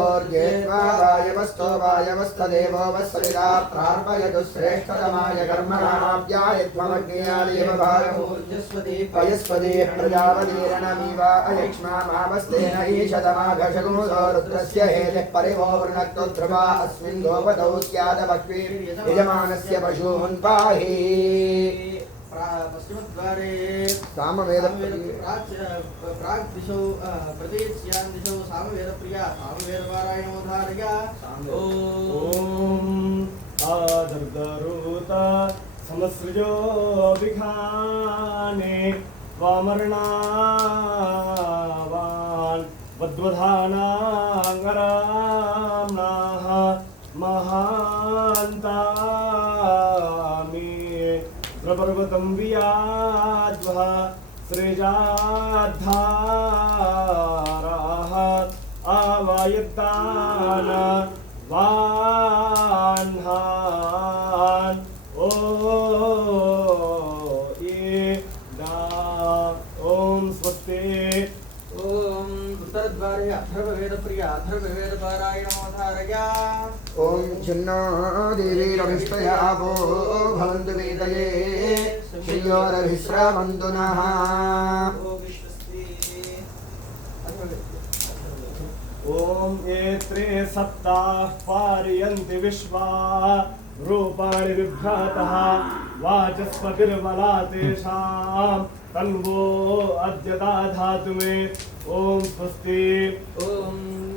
ोर्जेत्वायवस्तो वायवस्थदेवो वत्सविदा प्रार्पयतु श्रेष्ठतमाय कर्मणाप्यायत्वमज्ञादेव वयस्पति प्रजापतिरणमीव अयक्ष्मामावस्तेन ईशतमाघशगुणो रुद्रस्य हेतिः परिवो वृणक्तु ध्रुवा अस्मिन् गोपतौ स्यादपक्वी यजमानस्य पशून् पाहि पश्चिमद्वारे सामवेद प्राच् प्राक् दिशौ प्रदेश्यान् दिशौ सामवेदप्रिया सामवेदपारायणोद्धारय ॐ ॐ आदर्दरूता समसृजोऽभिखाने वामर्णावान् वद्वधानाङ्गराम्नाः महान्तामि प्रपर्वतं वियाद्वः सृजाद्धाराः आवायत्तान वाह्नान् ओ ईदा ॐ स्वस्ति ॐ उत्तरद्वारे अथर्ववेदप्रिया अथर्ववेदपारायणोद्धारय ॐ छिन्नो देवीरभिष्टयावो भवन्तु वेदये। श्रियोरभिश्रवन्तु नः ॐ एत्रे सप्ताः पारयन्ति विश्वा रूपाणि बिभ्रातः वाचस्पतिर्बला तेषां तन्वो अद्य दाधातु मे ॐ स्वस्ति। ॐ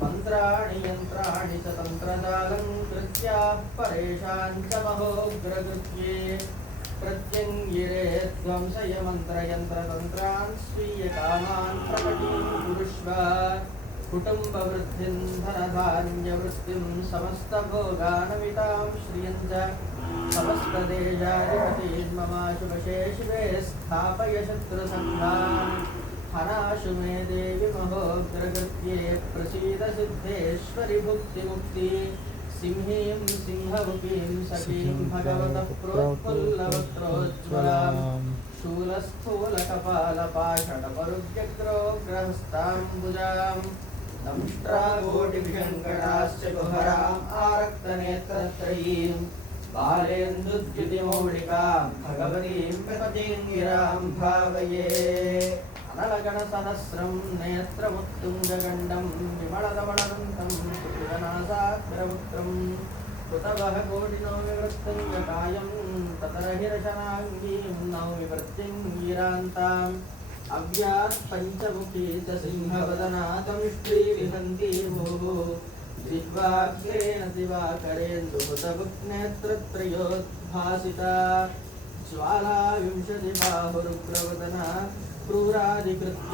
मन्त्राणि यन्त्राणि च तन्त्रजालं कृत्या परेषां च महोग्रकृत्ये प्रत्यङ्गिरे ध्वंसय मन्त्रयन्त्रतन्त्रान् स्वीयकामान् प्रकटीकुरुष्व कुटुम्बवृद्धिं धनधान्यवृत्तिं समस्तभोगानमितां श्रियं च समस्तदेशाधिपतीन् मम शुभशे शिवे स्थापय शत्रुसङ्घान् हनाशु मे देवि महोग्रकृत्ये प्रसीद सिद्धेश्वरि भुक्तिमुक्ति सिंहीं सिंहमुखीं सखीं भगवतः प्रोत्फुल्लवक्त्रोज्ज्वलां शूलस्थूलकपालपाषणपरुव्यग्रोग्रहस्ताम्बुजां दंष्ट्राकोटिविशङ्कटाश्च गुहराम् आरक्तनेत्रत्रयीं बालेन्दुद्युतिमौलिकां भगवतीं प्रपतिङ्गिरां भावये అనలగణసహస్రం నేత్రముత్తుంగండం విమళరమణనంతం సురనాసాగ్రవృత్రం కృతవహ కోటినో వివృత్తుంగకాయం తతరహిరశనాంగీం నౌ వివృత్తిం వీరాంతాం అవ్యాత్ పంచముఖీ చ సింహవదనాథం శ్రీవిహంతీర్భో దిగ్వాగ్రేణ దివాకరేందుభుతభుక్నేత్రత్రయోద్భాసిత జ్వాలా వింశతి బాహురుగ్రవదనా क्रूरादिकृत्य